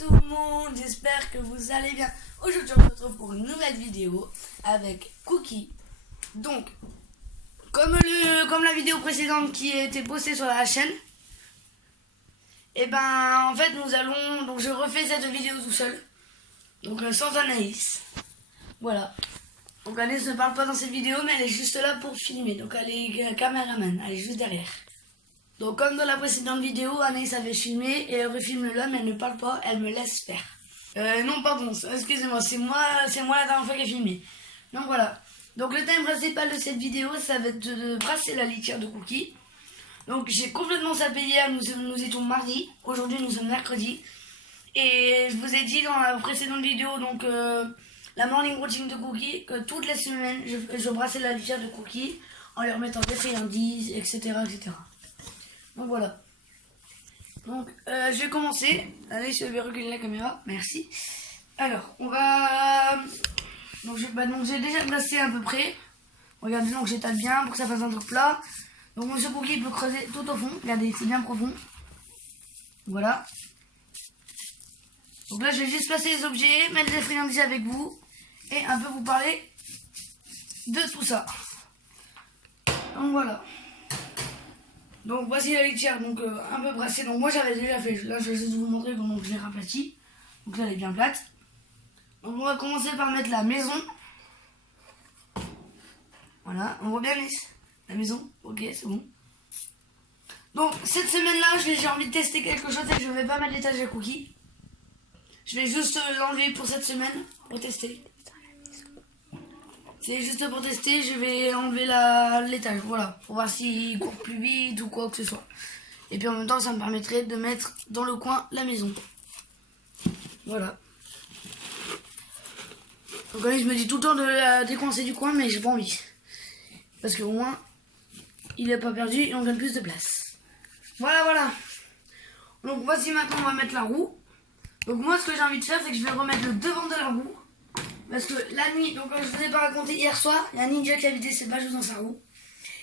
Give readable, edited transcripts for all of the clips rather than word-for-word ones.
tout le monde, j'espère que vous allez bien. Aujourd'hui on se retrouve pour une nouvelle vidéo avec Cookie. Donc, comme la vidéo précédente qui a été postée sur la chaîne, et ben en fait donc je refais cette vidéo tout seul. Donc sans Anaïs. Voilà. Donc Anaïs ne parle pas dans cette vidéo, mais elle est juste là pour filmer. Donc elle est caméraman, elle est juste derrière. Donc comme dans la précédente vidéo, Anaïs avait filmé et elle refilme là, mais elle ne parle pas, elle me laisse faire. Non pardon, excusez-moi, c'est moi la dernière fois qui ai filmé. Donc voilà. Donc le thème principal de cette vidéo, ça va être de brasser la litière de Cookie. Donc j'ai complètement zappé hier, nous étions mardi, aujourd'hui nous sommes mercredi. Et je vous ai dit dans la précédente vidéo, donc la morning routine de Cookie, que toutes les semaines je brassais la litière de Cookie en lui remettant des friandises, etc. etc. Donc voilà. Donc je vais commencer. Allez, je vais reculer la caméra. Merci. Alors, on va... Donc j'ai déjà glacé à peu près. Regardez, donc j'étale bien pour que ça fasse un truc plat. Donc monsieur Cookie peut creuser tout au fond. Regardez, c'est bien profond. Voilà. Donc là, je vais juste placer les objets, mettre les friandises avec vous et un peu vous parler de tout ça. Donc voilà. Donc voici la litière, donc un peu brassée. Donc moi j'avais déjà fait, là je vais vous montrer comment je l'ai raplatie. Donc là elle est bien plate. Donc on va commencer par mettre la maison. Voilà, on voit bien la maison, ok c'est bon. Donc cette semaine là j'ai envie de tester quelque chose et je ne vais pas mettre l'étage à Cookie. Je vais juste l'enlever pour cette semaine, pour tester. C'est juste pour tester, je vais enlever l'étage, voilà, pour voir s'il court plus vite ou quoi que ce soit. Et puis en même temps, ça me permettrait de mettre dans le coin la maison. Voilà. Donc allez, je me dis tout le temps de la décoincer du coin, mais j'ai pas envie. Parce qu'au moins, il n'est pas perdu et on gagne plus de place. Voilà, voilà. Donc voici maintenant, on va mettre la roue. Donc moi, ce que j'ai envie de faire, c'est que je vais remettre le devant de la roue. Parce que la nuit, donc comme je vous ai pas raconté hier soir, il y a un ninja qui a vidé ses bâches dans sa roue.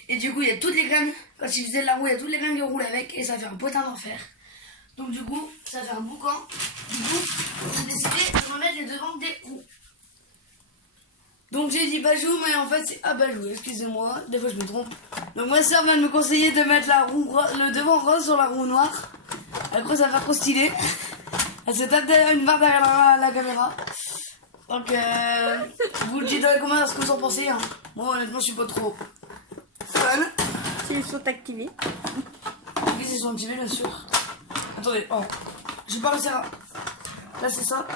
Et du coup, il y a toutes les graines, quand il faisait de la roue, il y a toutes les graines qui roulent avec, et ça fait un potin d'enfer. Donc du coup, ça fait un boucan. Du coup, j'ai décidé de remettre les devants des roues. Donc j'ai dit bajou, mais en fait c'est abajou, excusez-moi, des fois je me trompe. Donc ma soeur vient de me conseiller de mettre le devant rose sur la roue noire. Elle croit que ça va faire trop stylé. Elle se tape une barre derrière la caméra. Donc, vous le dites dans les commentaires ce que vous en pensez. Hein. Moi, honnêtement, je suis pas trop fan. S'ils sont activés. Oui, ils sont activés, bien sûr. Attendez, oh. Je vais pas réussir à... Là, c'est ça.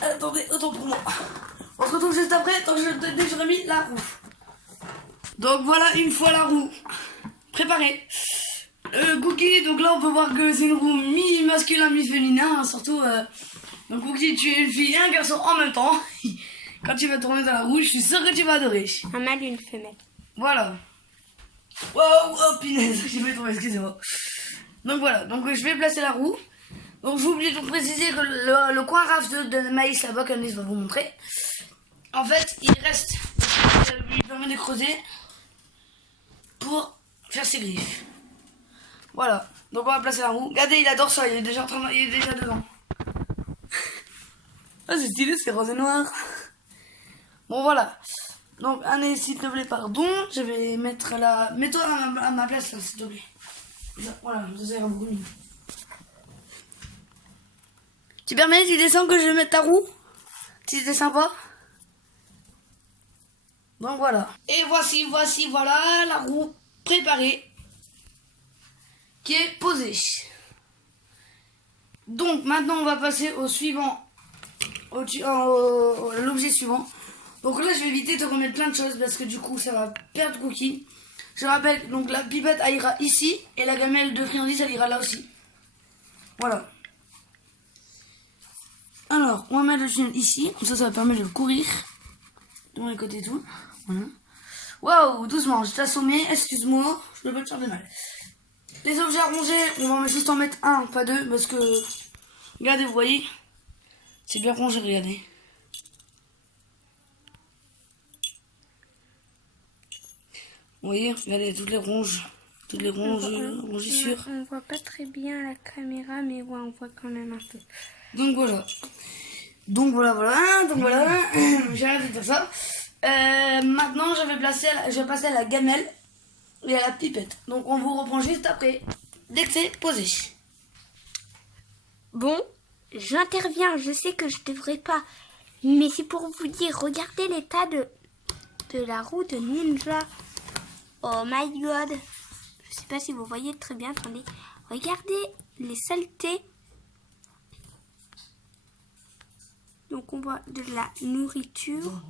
Attendez, autant pour moi. On se retrouve juste après, tant que j'aurai mis la roue. Donc, voilà, une fois la roue préparée. Cookie, donc là, on peut voir que c'est une roue mi-masculin, mi-féminin, hein, surtout... Donc Cookie, tu es une fille et un garçon en même temps. Quand tu vas tourner dans la roue, je suis sûr que tu vas adorer. Un mâle et une femelle. Voilà. Wow, oh punaise, j'ai fait tomber, excusez-moi. Donc voilà, donc je vais placer la roue. Donc j'ai oublié de vous préciser que le coin raf de maïs là-bas, qu'Anaïs va vous montrer. En fait, il reste, ça lui permet de creuser pour faire ses griffes. Voilà, donc on va placer la roue. Regardez, il adore ça, il est déjà dedans. Ah, c'est stylé, c'est rose et noir. Bon, voilà. Donc, Anaïs, s'il te plaît, pardon. Je vais mettre la... Mets-toi à ma place, là, s'il te plaît. Voilà, ça ira beaucoup mieux. Tu permets, tu descends que je mette ta roue? Si c'était sympa. Donc, voilà. Et voici, voilà, la roue préparée. Qui est posée. Donc, maintenant, on va passer au suivant. L'objet suivant. Donc là je vais éviter de remettre plein de choses parce que du coup ça va perdre Cookie. Je rappelle, donc la pipette elle ira ici et la gamelle de friandises elle ira là aussi. Voilà. Alors on va mettre le tunnel ici, comme ça va permettre de courir de les côtés et tout. Voilà. Waouh, doucement, je t'ai assommé, excuse-moi, je ne veux pas te faire de mal. Les objets à ronger, on va juste en mettre un, pas deux, parce que regardez, vous voyez. C'est bien rongé, regardez. Vous voyez, regardez toutes les ronges. toutes les rongissures. On voit pas très bien la caméra, mais ouais, on voit quand même un peu. Donc voilà. Donc voilà. J'ai arrêté de dire ça. Maintenant, je vais passer à la gamelle et à la pipette. Donc on vous reprend juste après, dès que c'est posé. Bon, j'interviens, je sais que je devrais pas, mais c'est pour vous dire, regardez l'état de la roue de Ninja. Oh my god. Je sais pas si vous voyez très bien, attendez. Regardez les saletés. Donc on voit de la nourriture.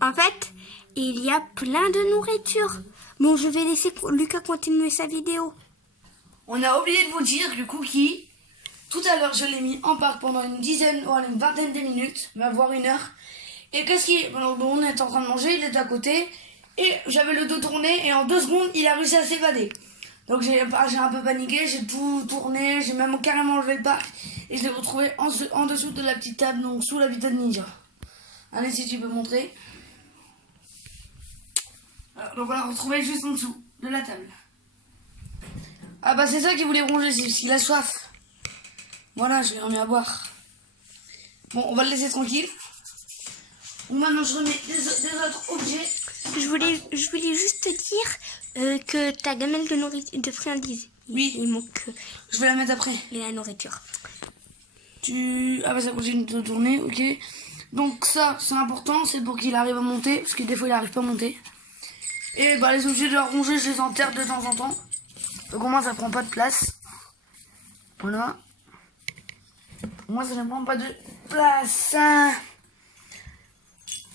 En fait, il y a plein de nourriture. Bon, je vais laisser Lucas continuer sa vidéo. On a oublié de vous dire que Cookie, tout à l'heure, je l'ai mis en parc pendant une dizaine, voire une vingtaine de minutes, voire une heure. Et qu'est-ce qu'il... On est en train de manger, il est à côté, et j'avais le dos tourné, et en 2 secondes, il a réussi à s'évader. Donc j'ai un peu paniqué, j'ai tout tourné, j'ai même carrément enlevé le parc, et je l'ai retrouvé en dessous de la petite table, donc sous l'habitat de Ninja. Allez, si tu peux montrer. Alors, donc on l'a retrouvé juste en dessous de la table. Ah bah c'est ça qu'il voulait ronger, c'est parce qu'il a soif. Voilà, je l'ai remis à boire. Bon, on va le laisser tranquille. Donc maintenant je remets des autres objets. Je voulais juste te dire que ta gamelle de friandises. Oui. Il manque Je vais la mettre après. la nourriture. Ah bah ça continue de tourner, ok. Donc ça, c'est important, c'est pour qu'il arrive à monter, parce que des fois il n'arrive pas à monter. Et bah les objets de la rongée, je les enterre de temps en temps. Donc au moins ça prend pas de place. Voilà. Moi ça ne prend pas de place.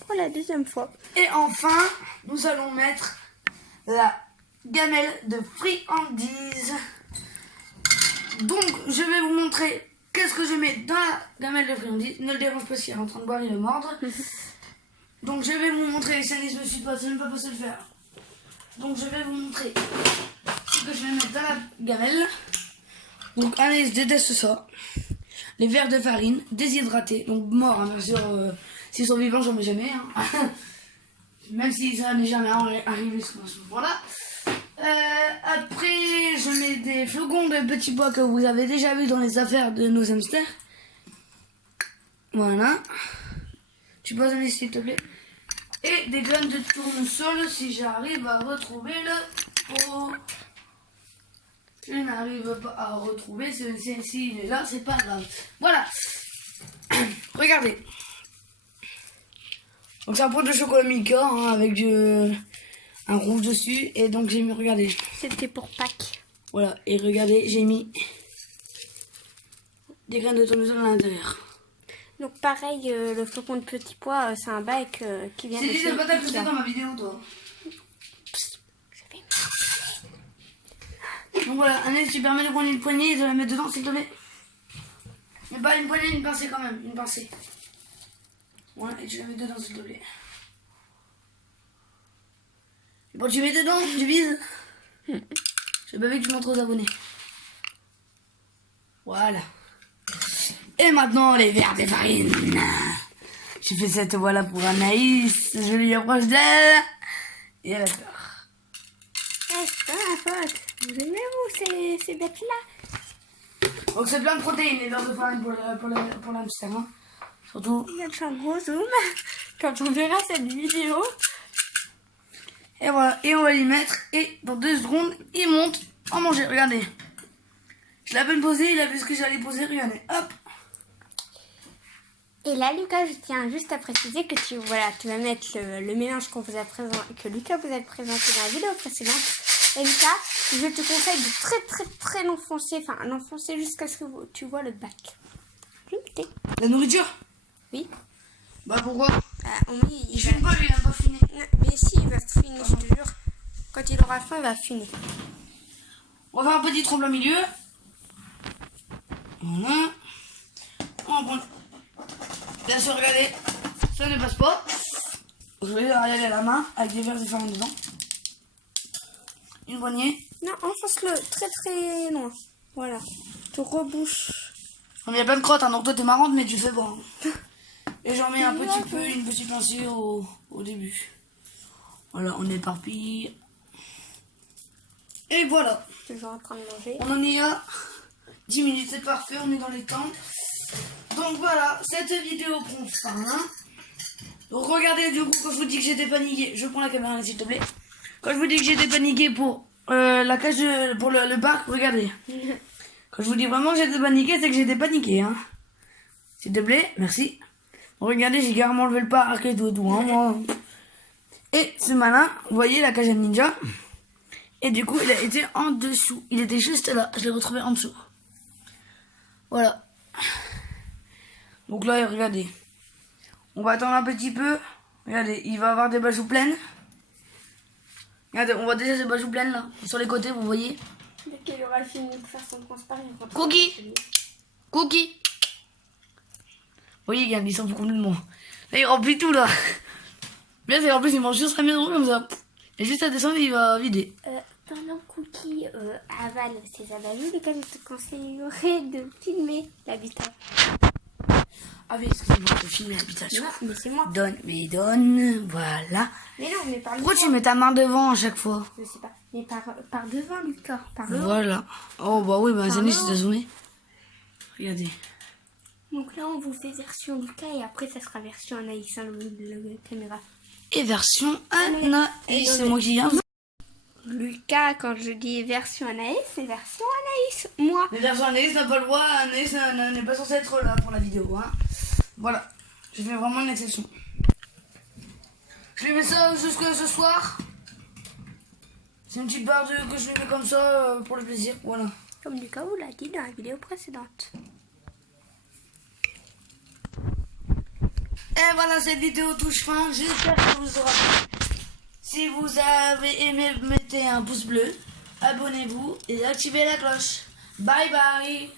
Pour la deuxième fois. Et enfin, nous allons mettre la gamelle de friandises. Donc je vais vous montrer qu'est-ce que je mets dans la gamelle de friandises. Ne le dérange pas s'il est en train de boire, il va mordre. Donc je vais vous montrer, ça ne me suis pas, c'est même pas possible de le faire. Donc je vais vous montrer ce que je vais mettre dans la gamelle. Donc Anaïs déteste ça. Les verres de farine déshydratés, donc morts, hein, bien sûr. S'ils sont vivants, j'en mets jamais. Hein. Même si ça n'est jamais arrivé ce moment-là. Après, je mets des flocons de petits pois que vous avez déjà vu dans les affaires de nos hamsters. Voilà. Tu peux donner s'il te plaît. Et des graines de tournesol si j'arrive à retrouver le pot. Je n'arrive pas à retrouver s'il est là, c'est pas grave. Voilà. Regardez. Donc c'est un pot de chocolat Milka hein, avec un rouge dessus. Et donc j'ai mis, regardez. C'était pour Pâques. Voilà, et regardez, j'ai mis des graines de tournesol à l'intérieur. Donc pareil, le flocon de petits pois, c'est un bac qui vient de C'est dit chez de pas Ikea. dans ma vidéo, toi. Je vais Donc voilà, Anaïs, tu permets de prendre une poignée et de la mettre dedans, s'il te plaît. Mais pas une poignée, une pincée quand même, une pincée. Voilà, et tu la mets dedans, s'il te plaît. Bon, tu mets dedans, tu vises. J'ai pas vu que tu montres aux abonnés. Voilà. Et maintenant, les verres de farine. J'ai fait cette voilà pour Anaïs. Je lui approche d'elle. Et elle a peur. c'est pas ma faute. Vous aimez vous ces bêtes-là? Donc c'est plein de protéines, les verres de farine pour l'hamster. Hein. Surtout. Il y a un gros zoom quand on verra cette vidéo. Et voilà, et on va l'y mettre. Et dans 2 secondes, il monte en manger. Regardez. Je l'ai à peine posé, il a vu ce que j'allais poser. Regardez, hop. Et là, Lucas, je tiens juste à préciser que tu vas mettre le mélange que Lucas vous a présenté dans la vidéo précédente. Et Lucas, je te conseille de très l'enfoncer, enfin l'enfoncer jusqu'à ce que tu vois le bac. La nourriture? Oui. Bah pourquoi? Il Il fume pas, lui, il a pas fini. Mais si, il va finir, je te jure. Quand il aura faim, il va finir. On va faire un petit tremplin au milieu. Voilà. On va prendre. Bien sûr, regardez. Ça ne passe pas. Je vais y aller à la main avec des verres de farine dedans. Une poignée. Non, enfonce-le très loin. Voilà. Tu rebouches. Il y a plein de crottes, hein, donc toi t'es marrante, mais tu fais bon. Et j'en mets un petit peu, une petite pincée au début. Voilà, on éparpille. Et voilà. Toujours en train de manger. On en est à 10 minutes, c'est parfait, on est dans les temps. Donc voilà, cette vidéo prend fin. Donc regardez, du coup, quand je vous dis que j'étais paniqué, je prends la caméra s'il te plaît. Quand je vous dis que j'étais paniqué pour la cage pour le parc, regardez. Quand je vous dis vraiment que j'étais paniqué, c'est que j'étais paniqué. Hein. S'il te plaît, merci. Regardez, j'ai carrément levé le parc et tout et tout. Hein, moi. Et ce malin, vous voyez la cage à ninja. Et du coup, il a été en dessous. Il était juste là. Je l'ai retrouvé en dessous. Voilà. Donc là, regardez. On va attendre un petit peu. Regardez, il va avoir des balles pleines. Regardez, on voit déjà ces balles pleines là. Sur les côtés, vous voyez. Dès qu'il aura fini de faire son transparent, il rentre. Cookie. Cookie. Vous voyez, regarde, il s'en fout complètement. Là, il remplit tout là. Bien, c'est en plus, il mange sur sa maison comme ça. Et juste à descendre, il va vider. Pendant que Cookie avale ses abajous, Lucas, je te conseillerais de filmer l'habitat. Ah oui, excusez-moi, je filme l'habitation. Non, mais c'est moi. Donne, voilà. Mais non, mais par Pourquoi tu mets ta main devant à chaque fois? Je sais pas. Mais par devant, Lucas. Par le haut. Voilà. Oh bah oui, bah c'est mieux si le t'as zoomé. Regardez. Donc là, on vous fait version Lucas et après, ça sera version Anaïs, hein, le caméra. Et version Anaïs, c'est moi qui viens. Lucas, quand je dis version Anaïs, c'est version Anaïs. Moi. Mais version Anaïs n'a pas le droit, Anaïs n'est pas censé être là pour la vidéo. Hein. Voilà. J'ai fait vraiment une exception. Je lui mets ça jusqu'à ce soir. C'est une petite barre que je lui mets comme ça pour le plaisir. Voilà. Comme Lucas vous l'a dit dans la vidéo précédente. Et voilà, cette vidéo touche fin. J'espère que vous aura plu. Si vous avez aimé, mettez un pouce bleu. Abonnez-vous et activez la cloche. Bye bye.